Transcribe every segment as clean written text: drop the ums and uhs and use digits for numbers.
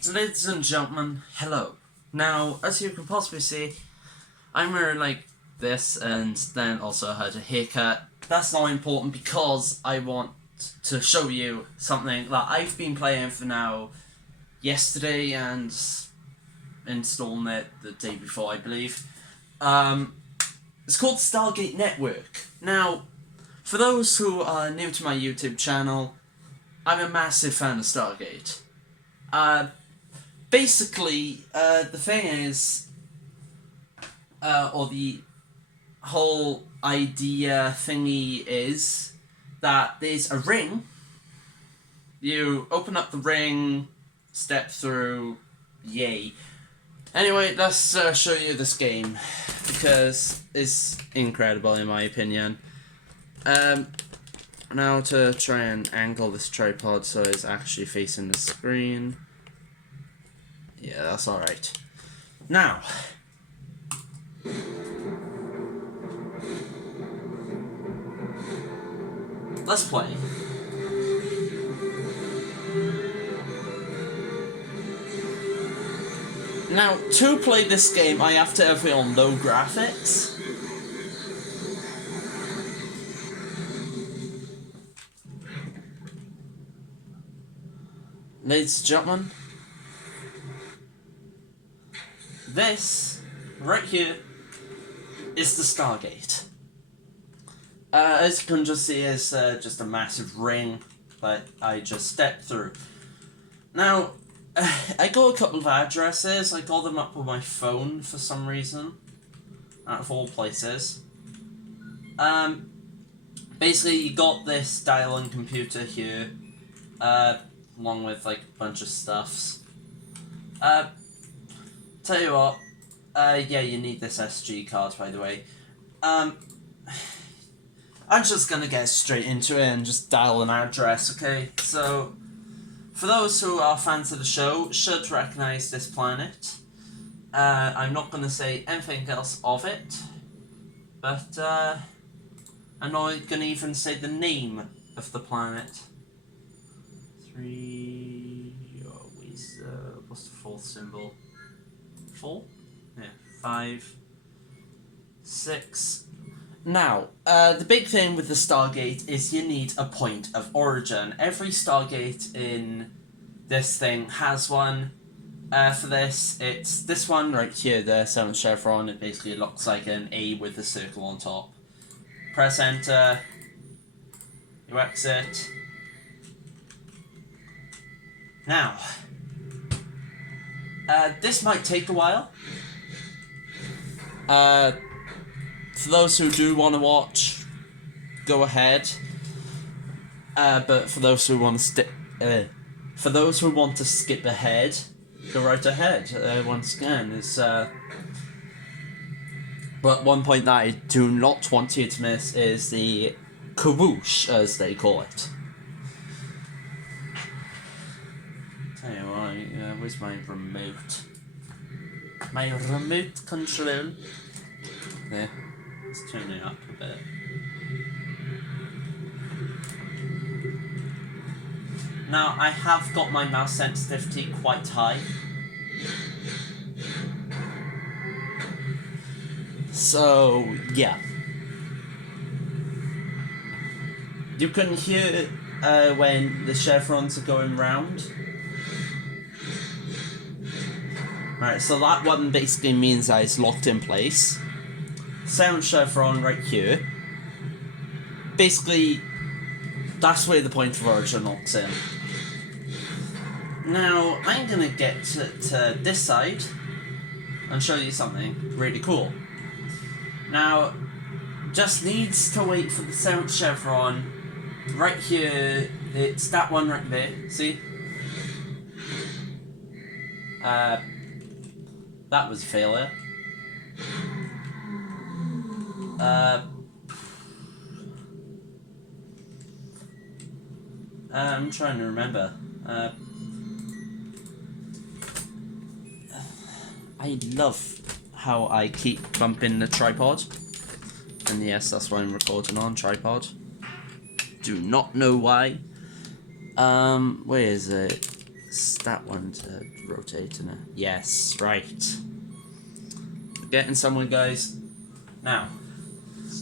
So ladies and gentlemen, hello. Now, as you can possibly see, I'm wearing like this and then also had a haircut. That's not important because I want to show you something that I've been playing for now yesterday and installing it the day before, I believe. It's called Stargate Network. Now, for those who are new to my YouTube channel, I'm a massive fan of Stargate. Basically, the thing is, or the whole idea thingy is that there's a ring. You open up the ring, step through, yay. Anyway, let's show you this game, because it's incredible in my opinion. Now to try and angle this tripod so it's actually facing the screen. Yeah, that's alright. Now, let's play. Now, to play this game, I have to have it on low graphics. Ladies and gentlemen, this, right here, is the Stargate. As you can just see, it's just a massive ring that I just stepped through. Now, I got a couple of addresses. I got them up on my phone for some reason, out of all places. Basically, you got this dial-in computer here, along with like a bunch of stuffs. Tell you what, yeah, you need this SG card, by the way. I'm just gonna get straight into it and just dial an address, okay? So, for those who are fans of the show, should recognise this planet. I'm not gonna say anything else of it, but I'm not gonna even say the name of the planet. What's the fourth symbol? 4? Yeah, 5, 6. Now, the big thing with the Stargate is you need a point of origin. Every Stargate in this thing has one. For this, it's this one right here, the 7th chevron. It basically looks like an A with a circle on top. Press enter. You exit. Now, this might take a while. For those who do want to watch, go ahead. But for those who want to skip ahead, go right ahead. Once again, it's but one point that I do not want you to miss is the kawoosh, as they call it. Tell you what, where's my remote? My remote control. There. Let's turn it up a bit. Now, I have got my mouse sensitivity quite high. So, yeah. You can hear when the chevrons are going round. Right, so that one basically means that it's locked in place. 7th chevron right here. Basically, that's where the point of origin locks in. Now, I'm gonna get to this side and show you something really cool. Now, just needs to wait for the 7th chevron right here. It's that one right there, see? That was a failure. I'm trying to remember. I love how I keep bumping the tripod. And yes, that's why I'm recording on tripod. Do not know why. Where is it? It's that one to rotate in it. Yes, right. Getting somewhere, guys. Now,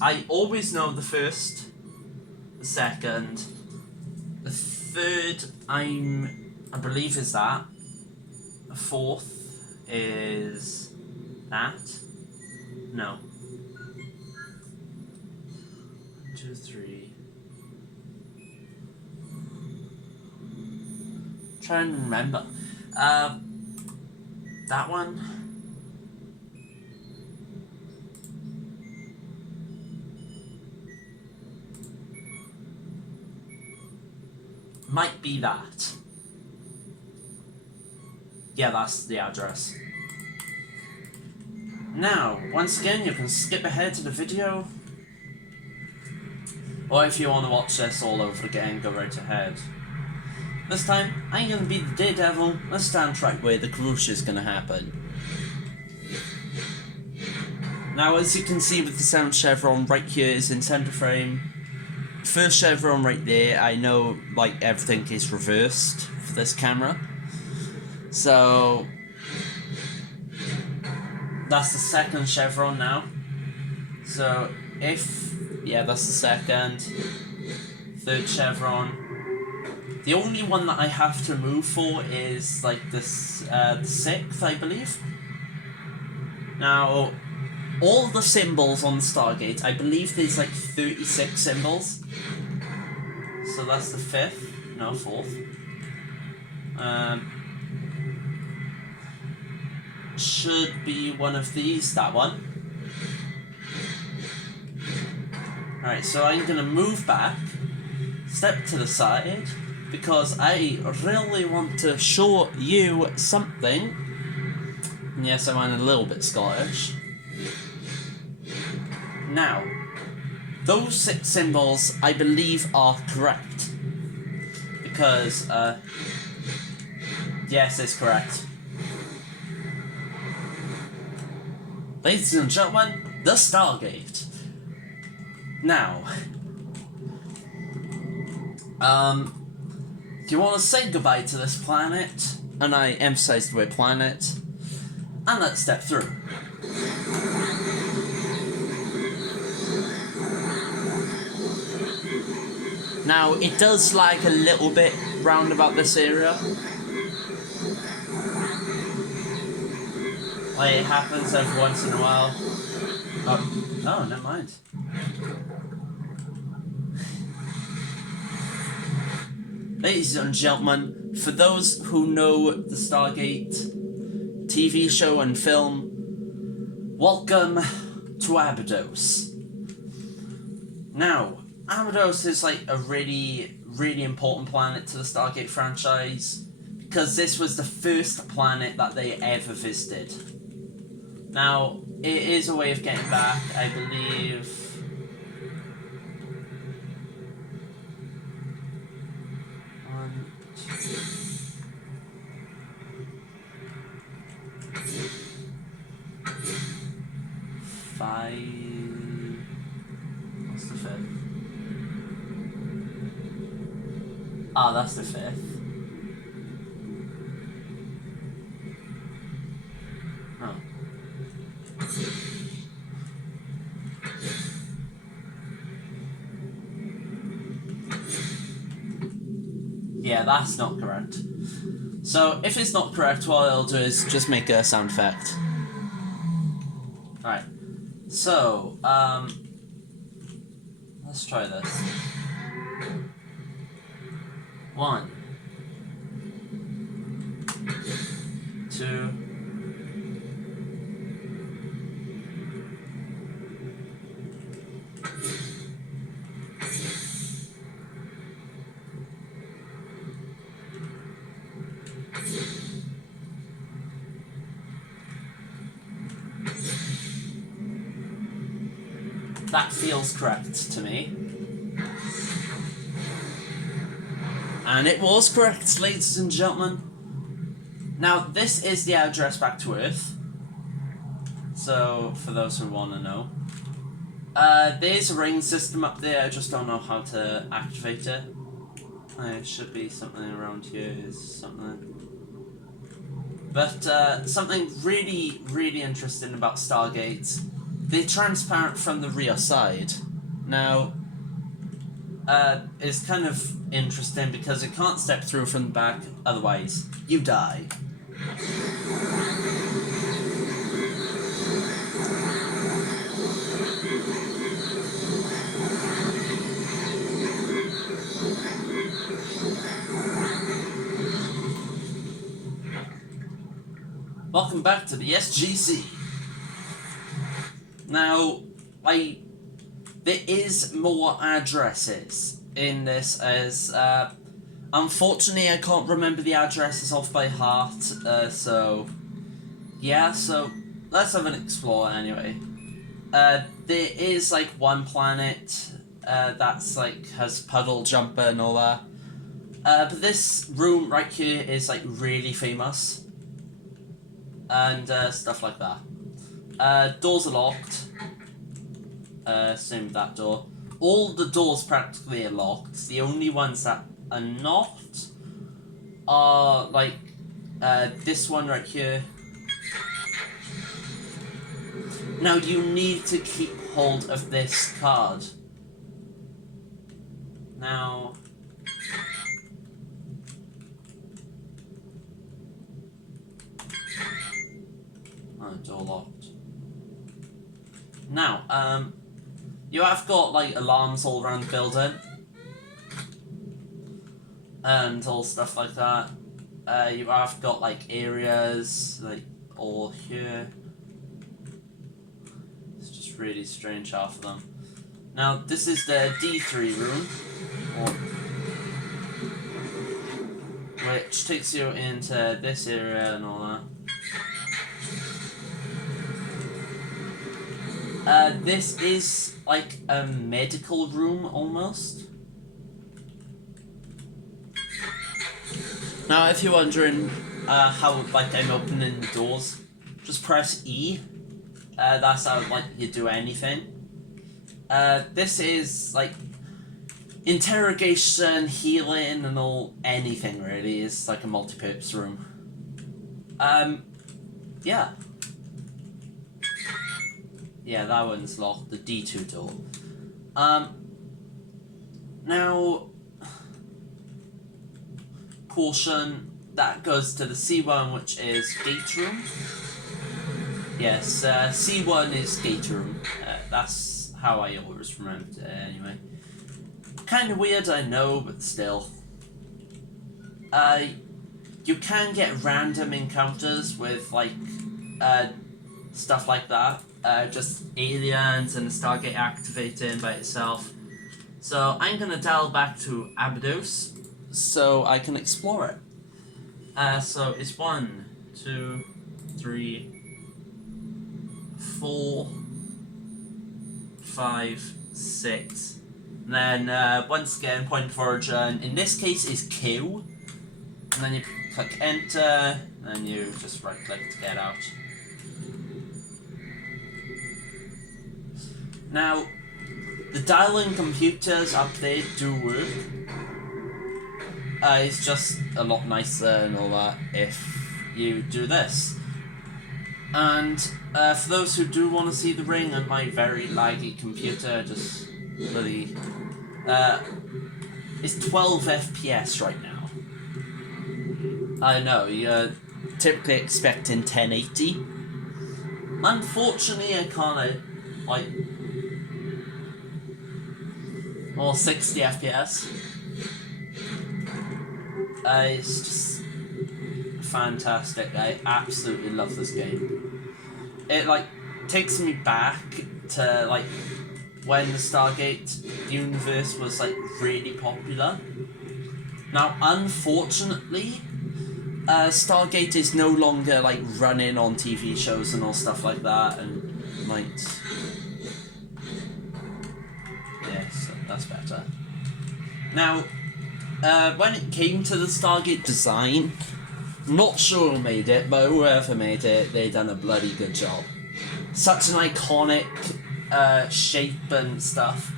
I always know the first, the second, the third I believe is that. The fourth is that. No. 1, 2, 3. Trying to remember. That one. Might be that. Yeah, that's the address. Now, once again, you can skip ahead to the video. Or if you want to watch this all over again, go right ahead. This time, I'm going to be the Daredevil. Let's stand right where the crush is going to happen. Now, as you can see with the sound chevron right here is in center frame. First chevron right there, I know like everything is reversed for this camera. So that's the second chevron now. So if, yeah, that's the second. Third chevron. The only one that I have to move for is like this, the sixth, I believe. Now, all the symbols on the Stargate, I believe there's like 36 symbols. So that's the fifth, no, fourth. Should be one of these, that one. Alright, so I'm gonna move back, step to the side, because I really want to show you something. And yes, I'm a little bit Scottish. Now, those 6 symbols, I believe, are correct. Because, yes, it's correct. Ladies and gentlemen, the Stargate. Now, do you want to say goodbye to this planet? And I emphasize the word planet. And let's step through. Now, it does lag a little bit round about this area. Like, it happens every once in a while. Oh, never mind. Ladies and gentlemen, for those who know the Stargate TV show and film, welcome to Abydos. Now, Abydos is like a really, really important planet to the Stargate franchise because this was the first planet that they ever visited. Now, it is a way of getting back, I believe. One, two. Five. What's the fifth? Ah, that's the fifth. Oh. Yeah, that's not correct. So, if it's not correct, what I'll do is just make a sound effect. Alright. So, let's try this. 1, 2. That feels correct to me. And it was correct, ladies and gentlemen. Now, this is the address back to Earth. So, for those who want to know. There's a ring system up there, I just don't know how to activate it. There should be something around here. Is something. But something really, really interesting about Stargate. They're transparent from the rear side. Now, it's kind of interesting because you can't step through from the back, otherwise you die. Welcome back to the SGC. Now, there is more addresses in this as, unfortunately I can't remember the addresses off by heart, so let's have an explore anyway. There is, like, one planet, that's, like, has puddle jumper and all that, but this room right here is, like, really famous. And stuff like that. Doors are locked. Same with that door. All the doors practically are locked. The only ones that are not are like this one right here. Now you need to keep hold of this card. Now. Door locked. Now, you have got, like, alarms all around the building. And all stuff like that. You have got, like, areas, like, all here. It's just really strange, half of them. Now, this is the D3 room. Which takes you into this area and all that. This is like a medical room almost. Now, if you're wondering how like I'm opening the doors, just press E. That's how like you do anything. This is like interrogation, healing, and all anything really. It's like a multi-purpose room. Yeah. Yeah, that one's locked, the D2 door. Now, caution, that goes to the C1, which is gate room. Yes, C1 is gate room. That's how I always remembered it anyway. Kind of weird, I know, but still. You can get random encounters with, like, stuff like that. Just aliens and the Stargate activating by itself. So I'm gonna dial back to Abydos so I can explore it. So it's 1, 2, 3, 4, 5, 6. And then once again, point of origin in this case is Q. And then you click enter, and you just right click to get out. Now, the dialing computers up there do work. It's just a lot nicer and all that if you do this. And for those who do want to see the ring on my very laggy computer, just bloody... it's 12 FPS right now. I know, you're typically expecting 1080. Unfortunately, I can't, like... or 60 FPS. It's just fantastic. I absolutely love this game. It like takes me back to like when the Stargate universe was like really popular. Now, unfortunately, Stargate is no longer like running on TV shows and all stuff like that, and like. Yes, that's better. Now, when it came to the Stargate design, not sure who made it, but whoever made it, they done a bloody good job. Such an iconic shape and stuff.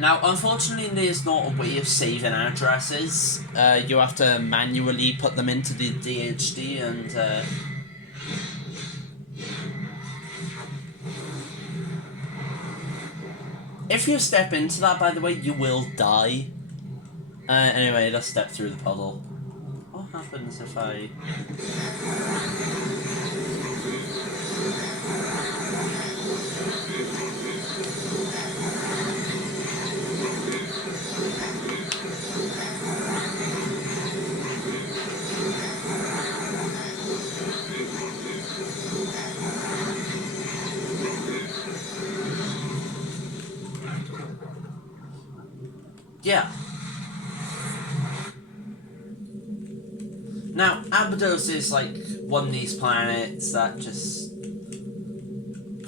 Now, unfortunately, there's not a way of saving addresses. You have to manually put them into the DHD and... If you step into that, by the way, you will die. Anyway, let's step through the puddle. What happens if I... Yeah. Now, Abydos is like one of these planets that just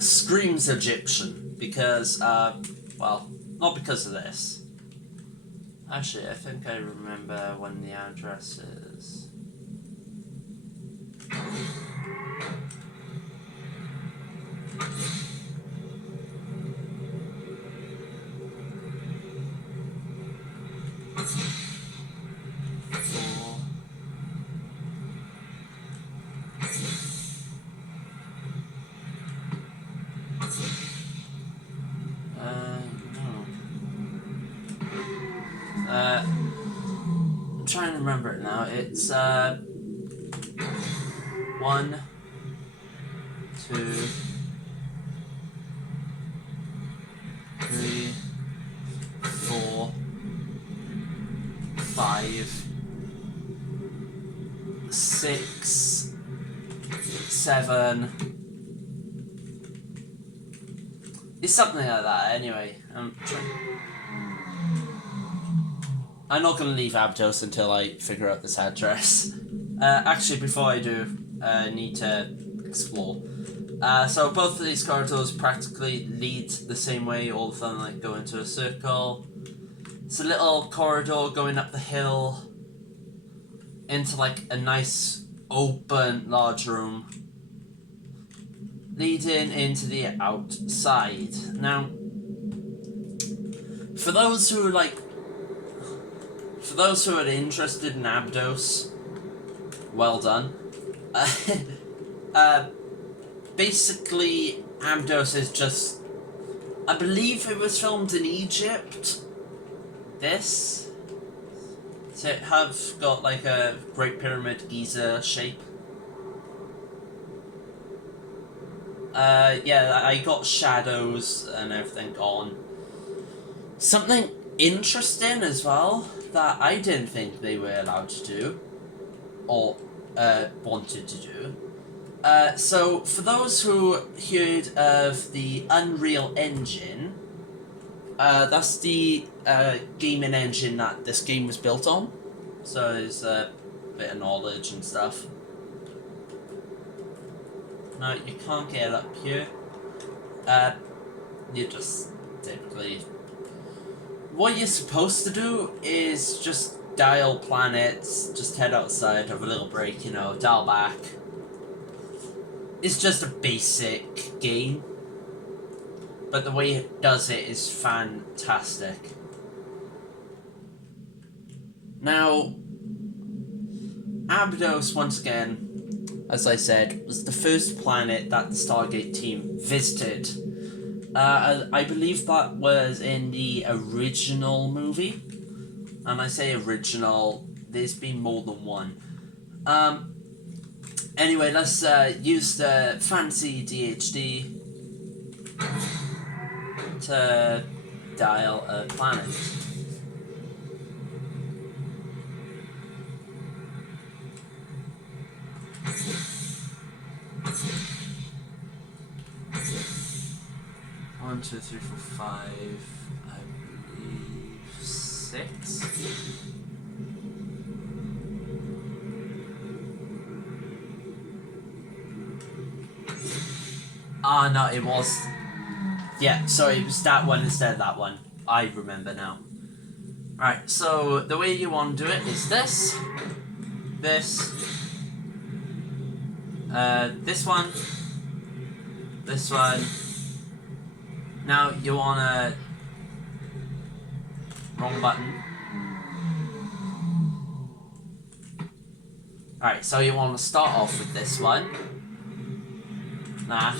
screams Egyptian because, well, not because of this. Actually, I think I remember when the address is. I'm trying to remember it now. It's 1, 2, 3, 4, 5, 6, 7. It's something like that. Anyway, I'm not going to leave Abydos until I figure out this address. Actually, before I do, I need to explore. So both of these corridors practically lead the same way. All of them like go into a circle. It's a little corridor going up the hill into like a nice open large room leading into the outside. Now, for those who are interested in Abydos, well done. Basically, Abydos is just... I believe it was filmed in Egypt. This. So it have got like a Great Pyramid Giza shape. Yeah, I got shadows and everything on. Something interesting as well that I didn't think they were allowed to do, or wanted to do. So, for those who heard of the Unreal Engine, that's the gaming engine that this game was built on. So, there's a bit of knowledge and stuff. No, you can't get up here. You just typically... What you're supposed to do is just dial planets, just head outside, have a little break, dial back. It's just a basic game, but the way it does it is fantastic. Now, Abydos, once again, as I said, was the first planet that the Stargate team visited. I believe that was in the original movie. And I say original, there's been more than one. Anyway, let's use the fancy DHD to dial a planet. One, two, three, four, 5, I believe 6. Ah, no, it was... Yeah, sorry, it was that one instead of that one. I remember now. Right, so the way you want to do it is this, this one, this one. Now you want to Wrong button. Alright, so you want to start off with this one. That.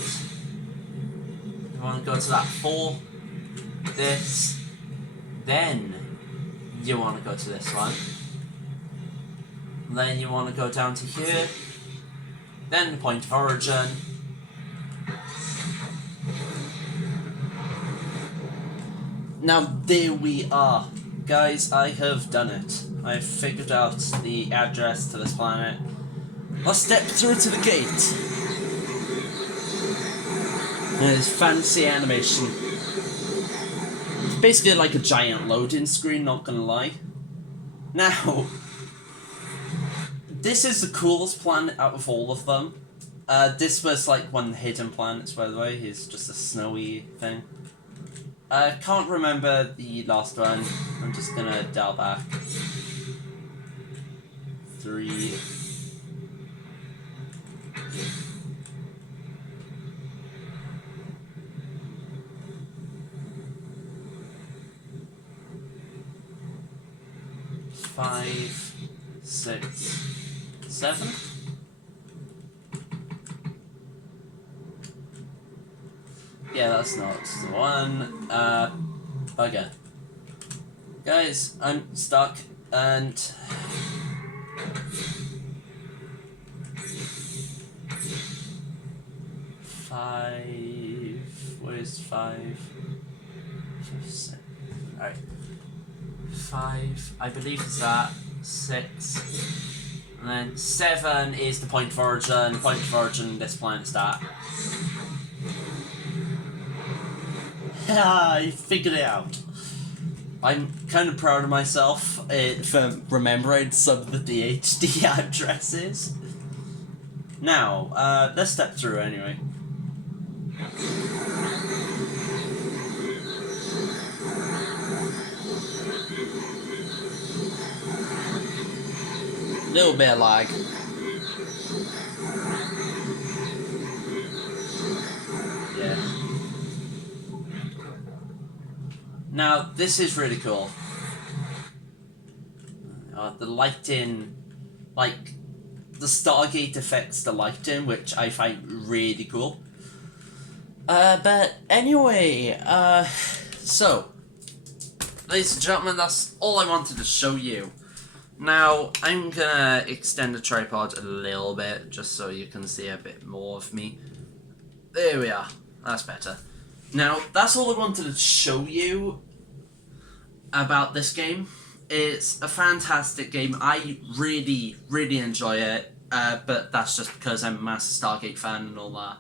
You want to go to that 4. This. Then you want to go to this one. Then you want to go down to here. Then the point of origin. Now there we are. Guys, I have done it. I've figured out the address to this planet. Let's step through to the gate. There's fancy animation. It's basically like a giant loading screen, not gonna lie. Now, this is the coolest planet out of all of them. This was like one of the hidden planets, by the way. It's just a snowy thing. I can't remember the last one. I'm just gonna dial back. 3. Five, 6, 7. Yeah, that's not the one. Bugger. Guys, I'm stuck and. 5. Where's 5? 6. Alright. 5, I believe it's that. 6. And then 7 is the point of origin. Point of origin, this planet's that. I figured it out. I'm kind of proud of myself for remembering some of the DHD addresses. Now, let's step through anyway. Little bit of lag. Yeah. Now, this is really cool. The lighting, like, the Stargate affects the lighting, which I find really cool. But anyway, so, ladies and gentlemen, that's all I wanted to show you. Now, I'm gonna extend the tripod a little bit, just so you can see a bit more of me. There we are. That's better. Now, that's all I wanted to show you about this game. It's a fantastic game. I really, really enjoy it, but that's just because I'm a massive Stargate fan and all that.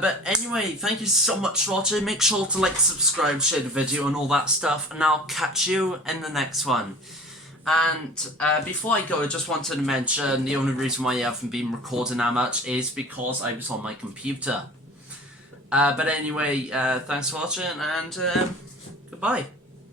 But anyway, thank you so much for watching. Make sure to like, subscribe, share the video and all that stuff, and I'll catch you in the next one. And before I go, I just wanted to mention the only reason why I haven't been recording that much is because I was on my computer. But anyway, thanks for watching, and goodbye.